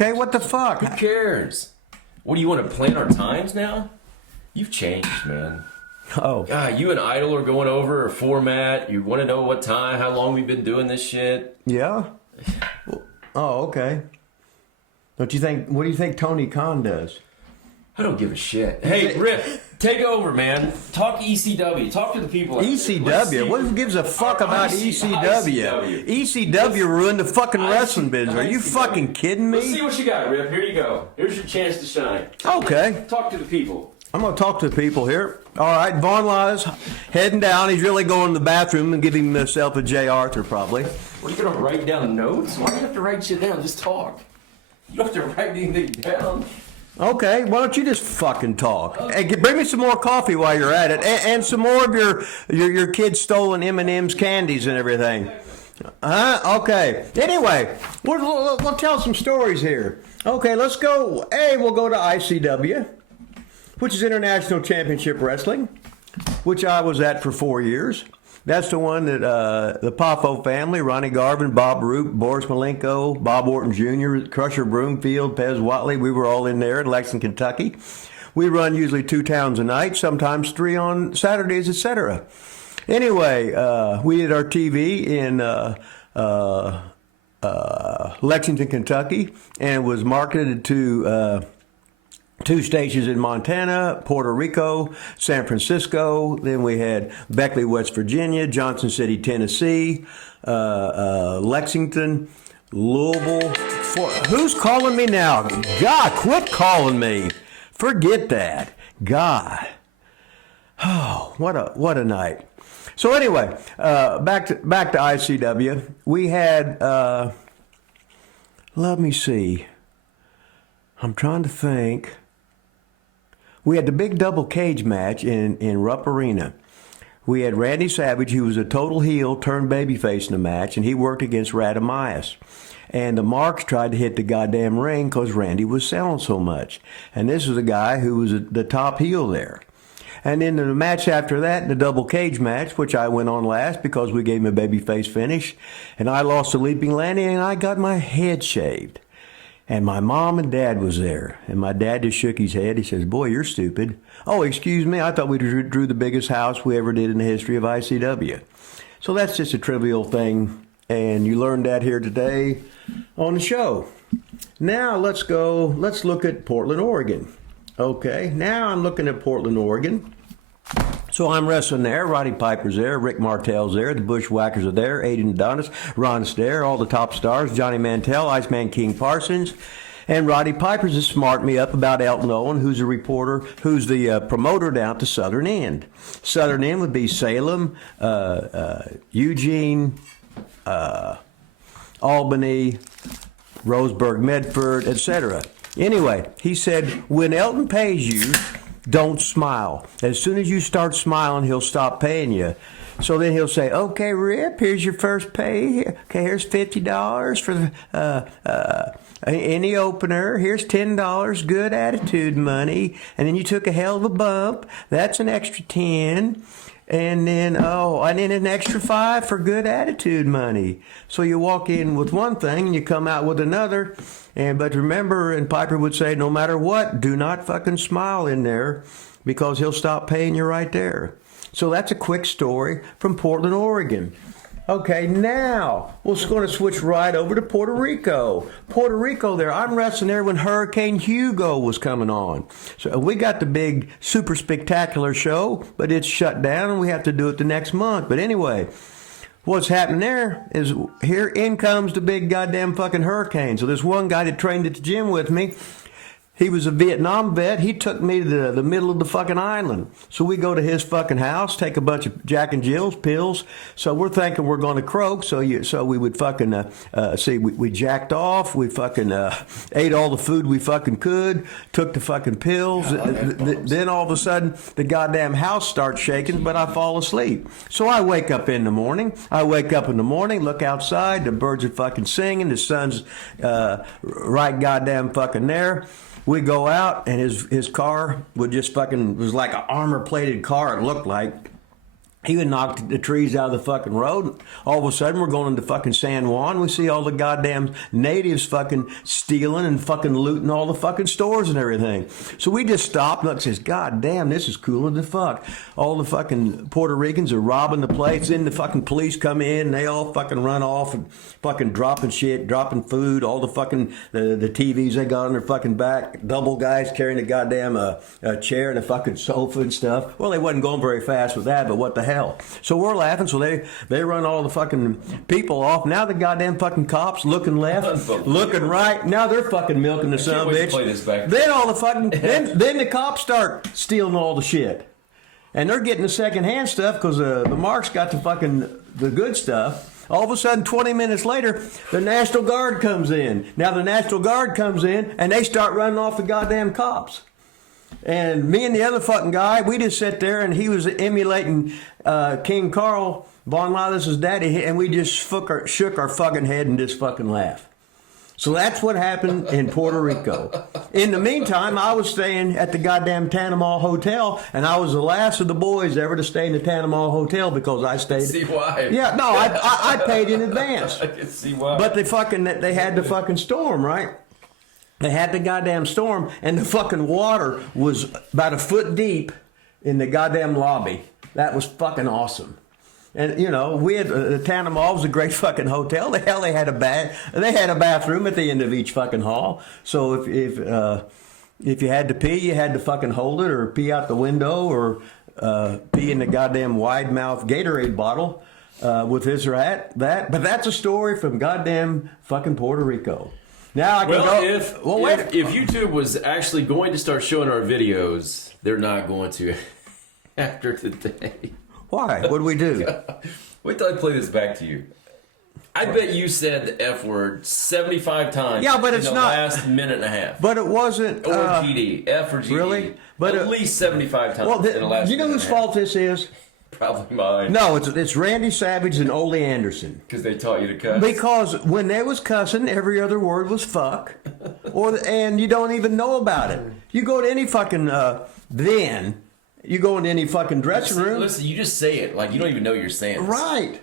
Okay, what the fuck? Who cares? What, do you want to plan our times now? You've changed, man. Oh. God, you and Idol are going over a format. You want to know what time, how long we've been doing this shit. Yeah? Oh, okay. What do you think Tony Khan does? I don't give a shit. Hey, Rip, take over, man. Talk ECW. Talk to the people. ECW? What gives a fuck about ECW? ECW ruined the fucking wrestling business. Are you fucking kidding me? Let's see what you got, Rip. Here you go. Here's your chance to shine. Okay. Talk to the people. I'm going to talk to the people here. All right, Von Lilas heading down. He's really going to the bathroom and giving himself a J. Arthur, probably. What, are you going to write down notes? Why do you have to write shit down? Just talk. You don't have to write anything down. Okay, why don't you just fucking talk? Hey, bring me some more coffee while you're at it, and some more of your kids' stolen M&M's candies and everything. Okay. Anyway, we'll tell some stories here. Okay, let's go. Hey, we'll go to ICW, which is International Championship Wrestling, which I was at for 4 years. That's the one that the Poffo family, Ronnie Garvin, Bob Roop, Boris Malenko, Bob Orton Jr., Crusher Broomfield, Pez Watley, we were all in there in Lexington, Kentucky. We run usually 2 towns a night, sometimes 3 on Saturdays, etc. Anyway, we did our TV in Lexington, Kentucky, and was marketed to 2 stations in Montana, Puerto Rico, San Francisco. Then we had Beckley, West Virginia, Johnson City, Tennessee, Lexington, Louisville. Who's calling me now? God, quit calling me. Forget that. God. Oh, what a night. So anyway, back to ICW. We had, let me see. I'm trying to think. We had the big double cage match in Rupp Arena. We had Randy Savage, who was a total heel, turned babyface in the match, and he worked against Radamias. And the Marks tried to hit the goddamn ring because Randy was selling so much. And this was a guy who was the top heel there. And then the match after that, the double cage match, which I went on last because we gave him a babyface finish, and I lost the leaping landing, and I got my head shaved. And my mom and dad was there. And my dad just shook his head. He says, boy, you're stupid. Oh, excuse me. I thought we drew the biggest house we ever did in the history of ICW. So that's just a trivial thing. And you learned that here today on the show. Now let's look at Portland, Oregon. Okay, now I'm looking at Portland, Oregon. So I'm wrestling there. Roddy Piper's there. Rick Martel's there. The Bushwhackers are there. Aiden Adonis. Ron's there. All the top stars. Johnny Mantell, Iceman King Parsons. And Roddy Piper's has smarted me up about Elton Owen, who's a reporter, who's the promoter down at the Southern End. Southern End would be Salem, Eugene, Albany, Roseburg, Medford, etc. Anyway, he said, when Elton pays you, don't smile. As soon as you start smiling, he'll stop paying you. So then he'll say, okay, Rip, here's your first pay. Okay, here's $50 for any opener. Here's $10, good attitude money. And then you took a hell of a bump. That's an extra 10. And then an extra 5 for good attitude money. So you walk in with one thing and you come out with another. But remember, and Piper would say, no matter what, do not fucking smile in there because he'll stop paying you right there. So that's a quick story from Portland, Oregon. Okay, now we're going to switch right over to Puerto Rico. Puerto Rico there. I'm wrestling there when Hurricane Hugo was coming on. So we got the big super spectacular show, but it's shut down and we have to do it the next month. But anyway, what's happening there is here in comes the big goddamn fucking hurricane. So this one guy that trained at the gym with me, he was a Vietnam vet. He took me to the middle of the fucking island. So we go to his fucking house, take a bunch of Jack and Jill's pills. So we're thinking we're going to croak. So we would fucking we jacked off. We fucking ate all the food we fucking could. Took the fucking pills. Then all of a sudden the goddamn house starts shaking, but I fall asleep. So I wake up in the morning. Look outside. The birds are fucking singing. The sun's right goddamn fucking there. We go out, and his car would just fucking, was like an armor-plated car, it looked like. He would knock the trees out of the fucking road. All of a sudden, we're going into fucking San Juan. We see all the goddamn natives fucking stealing and fucking looting all the fucking stores and everything. So we just stopped and says, God damn, this is cooler than fuck. All the fucking Puerto Ricans are robbing the place. Then the fucking police come in and they all fucking run off and fucking dropping shit, dropping food, all the fucking, the TVs they got on their fucking back. Double guys carrying a goddamn a chair and a fucking sofa and stuff. Well, they wasn't going very fast with that, but what the hell? So we're laughing. So they run all the fucking people off. Now the goddamn fucking cops looking left, looking right. Now they're fucking milking the son of a bitch. Play this back. Then all the fucking then the cops start stealing all the shit, and they're getting the secondhand stuff because the Marks got the good stuff. All of a sudden, 20 minutes later, the National Guard comes in. Now the National Guard comes in and they start running off the goddamn cops. And me and the other fucking guy, we just sat there and he was emulating King Carl, Von Lilas' daddy, and we just shook our fucking head and just fucking laughed. So that's what happened in Puerto Rico. In the meantime, I was staying at the goddamn Tanamall Hotel, and I was the last of the boys ever to stay in the Tanamall Hotel because I stayed. See why? Yeah, no, I paid in advance. I can see why. But they had the fucking storm, right? They had the goddamn storm, and the fucking water was about a foot deep in the goddamn lobby. That was fucking awesome. And you know, we had the Tana Mall was a great fucking hotel. They had a bathroom at the end of each fucking hall. So if you had to pee, you had to fucking hold it or pee out the window or pee in the goddamn wide mouth Gatorade bottle with this or that. But that's a story from goddamn fucking Puerto Rico. Now I can go. If YouTube was actually going to start showing our videos, they're not going to after today. Why? What do we do? Wait till I play this back to you. I bet you said the F word 75 times. Yeah, but it's in the not last minute and a half. But it wasn't. Or GD, F or GD. Really? But at least 75 times in the last. You know whose fault this is? Probably mine. No, it's Randy Savage and Ole Anderson. Because they taught you to cuss. Because when they was cussing, every other word was fuck, and you don't even know about it. You go to any fucking you go into any fucking dressing room. Listen, you just say it like you don't even know you're saying it. Right.